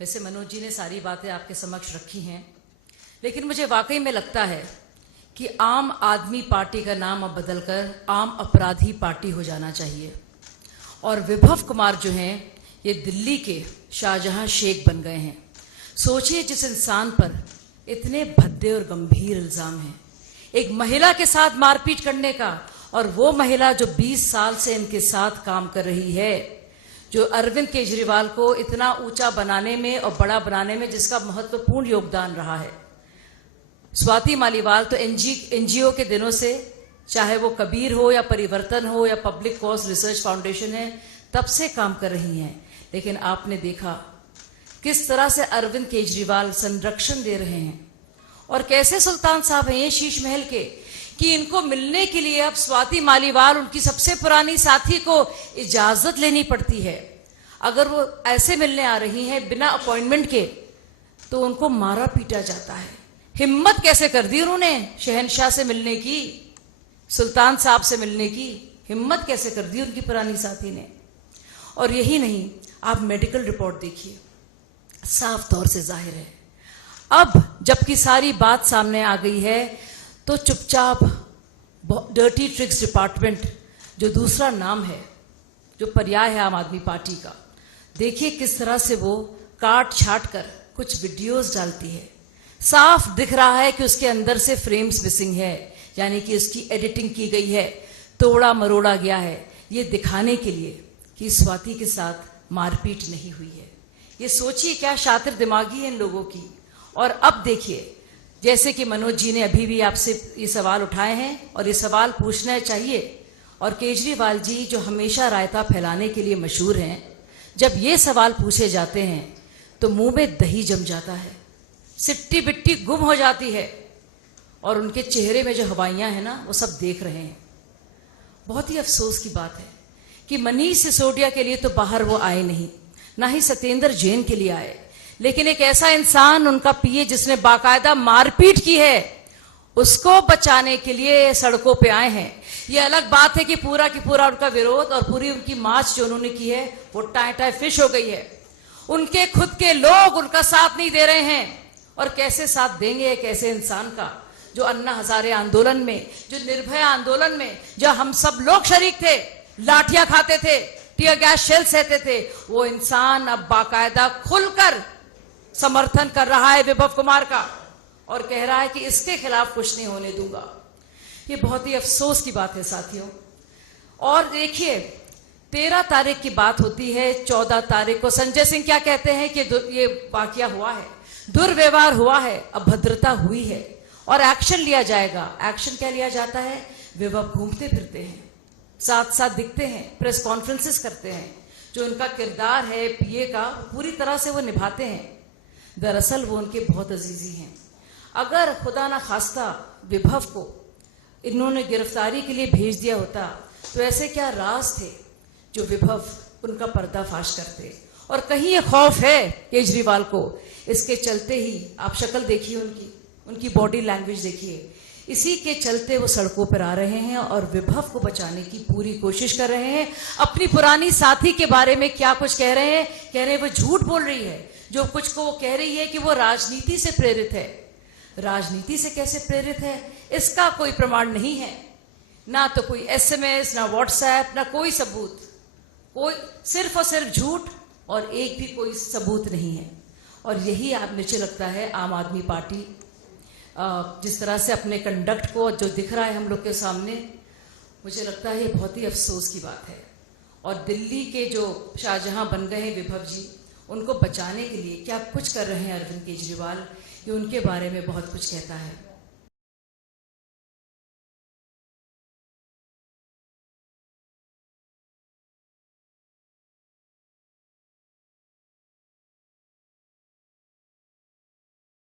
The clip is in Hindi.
वैसे मनोज जी ने सारी बातें आपके समक्ष रखी हैं, लेकिन मुझे वाकई में लगता है कि आम आदमी पार्टी का नाम अब बदलकर आम अपराधी पार्टी हो जाना चाहिए। और विभव कुमार जो हैं ये दिल्ली के शाहजहां शेख बन गए हैं। सोचिए जिस इंसान पर इतने भद्दे और गंभीर इल्जाम हैं, एक महिला के साथ मारपीट करने का, और वो महिला जो 20 साल से इनके साथ काम कर रही है, जो अरविंद केजरीवाल को इतना ऊंचा बनाने में और बड़ा बनाने में जिसका महत्वपूर्ण योगदान रहा है। स्वाति मालीवाल तो एनजीओ के दिनों से, चाहे वो कबीर हो या परिवर्तन हो या पब्लिक कॉज रिसर्च फाउंडेशन है, तब से काम कर रही हैं। लेकिन आपने देखा किस तरह से अरविंद केजरीवाल संरक्षण दे रहे हैं, और कैसे सुल्तान साहब हैं ये शीश महल के, कि इनको मिलने के लिए अब स्वाति मालीवाल, उनकी सबसे पुरानी साथी को इजाजत लेनी पड़ती है। अगर वो ऐसे मिलने आ रही हैं बिना अपॉइंटमेंट के, तो उनको मारा पीटा जाता है। हिम्मत कैसे कर दी उन्होंने शहनशाह से मिलने की, सुल्तान साहब से मिलने की हिम्मत कैसे कर दी उनकी पुरानी साथी ने। और यही नहीं, आप मेडिकल रिपोर्ट देखिए, साफ तौर से जाहिर है अब जबकि सारी बात सामने आ गई है, तो चुपचाप डर्टी ट्रिक्स डिपार्टमेंट, जो दूसरा नाम है, जो पर्याय है आम आदमी पार्टी का, देखिए किस तरह से वो काट छाट कर कुछ वीडियोस डालती है। साफ दिख रहा है कि उसके अंदर से फ्रेम्स मिसिंग है, यानी कि उसकी एडिटिंग की गई है, तोड़ा मरोड़ा गया है, ये दिखाने के लिए कि स्वाति के साथ मारपीट नहीं हुई है। ये सोचिए क्या शातिर दिमागी है इन लोगों की। और अब देखिए, जैसे कि मनोज जी ने अभी भी आपसे ये सवाल उठाए हैं, और ये सवाल पूछना चाहिए, और केजरीवाल जी जो हमेशा रायता फैलाने के लिए मशहूर हैं, जब ये सवाल पूछे जाते हैं तो मुंह में दही जम जाता है, सिट्टी बिट्टी गुम हो जाती है, और उनके चेहरे में जो हवाइयां हैं ना, वो सब देख रहे हैं। बहुत ही अफसोस की बात है कि मनीष सिसोदिया के लिए तो बाहर वो आए नहीं, ना ही सत्येंद्र जैन के लिए आए, लेकिन एक ऐसा इंसान, उनका पीए जिसने बाकायदा मारपीट की है, उसको बचाने के लिए सड़कों पे आए हैं। ये अलग बात है कि पूरा की पूरा उनका विरोध और पूरी उनकी मार्च जो उन्होंने की है वो टाई टाई फिश हो गई है। उनके खुद के लोग उनका साथ नहीं दे रहे हैं, और कैसे साथ देंगे एक ऐसे इंसान का जो अन्ना हजारे आंदोलन में, जो निर्भया आंदोलन में, जो हम सब लोग शरीक थे, लाठियां खाते थे, टीयर गैस शेल सहते थे, वो इंसान अब बाकायदा खुलकर समर्थन कर रहा है विभव कुमार का, और कह रहा है कि इसके खिलाफ कुछ नहीं होने दूंगा। ये बहुत ही अफसोस की बात है साथियों। और देखिए 13 तारीख की बात होती है, 14 तारीख को संजय सिंह क्या कहते हैं कि ये वाकया हुआ है, दुर्व्यवहार हुआ है, अभद्रता हुई है और एक्शन लिया जाएगा। एक्शन क्या लिया जाता है? विभव घूमते फिरते हैं, साथ साथ दिखते हैं, प्रेस कॉन्फ्रेंसेस करते हैं, जो उनका किरदार है पीए का पूरी तरह से वो निभाते हैं। दरअसल वो उनके बहुत अजीजी हैं। अगर खुदा ना खास्ता विभव को इन्होंने गिरफ्तारी के लिए भेज दिया होता, तो ऐसे क्या राज थे जो विभव उनका पर्दाफाश करते। और कहीं ये खौफ है केजरीवाल को, इसके चलते ही आप शक्ल देखिए उनकी बॉडी लैंग्वेज देखिए, इसी के चलते वो सड़कों पर आ रहे हैं और विभव को बचाने की पूरी कोशिश कर रहे हैं। अपनी पुरानी साथी के बारे में क्या कुछ कह रहे हैं, कह रहे हैं वो झूठ बोल रही है, जो कुछ को वो कह रही है कि वो राजनीति से प्रेरित है। राजनीति से कैसे प्रेरित है, इसका कोई प्रमाण नहीं है, ना तो कोई एसएमएस, ना व्हाट्सएप, ना कोई सबूत, कोई सिर्फ और सिर्फ झूठ, और एक भी कोई सबूत नहीं है। और यही आप मुझे लगता है आम आदमी पार्टी जिस तरह से अपने कंडक्ट को जो दिख रहा है हम लोग के सामने, मुझे लगता है ये बहुत ही अफसोस की बात है। और दिल्ली के जो शाहजहां बन गए हैं विभव जी, उनको बचाने के लिए क्या कुछ कर रहे हैं अरविंद केजरीवाल, ये उनके बारे में बहुत कुछ कहता है।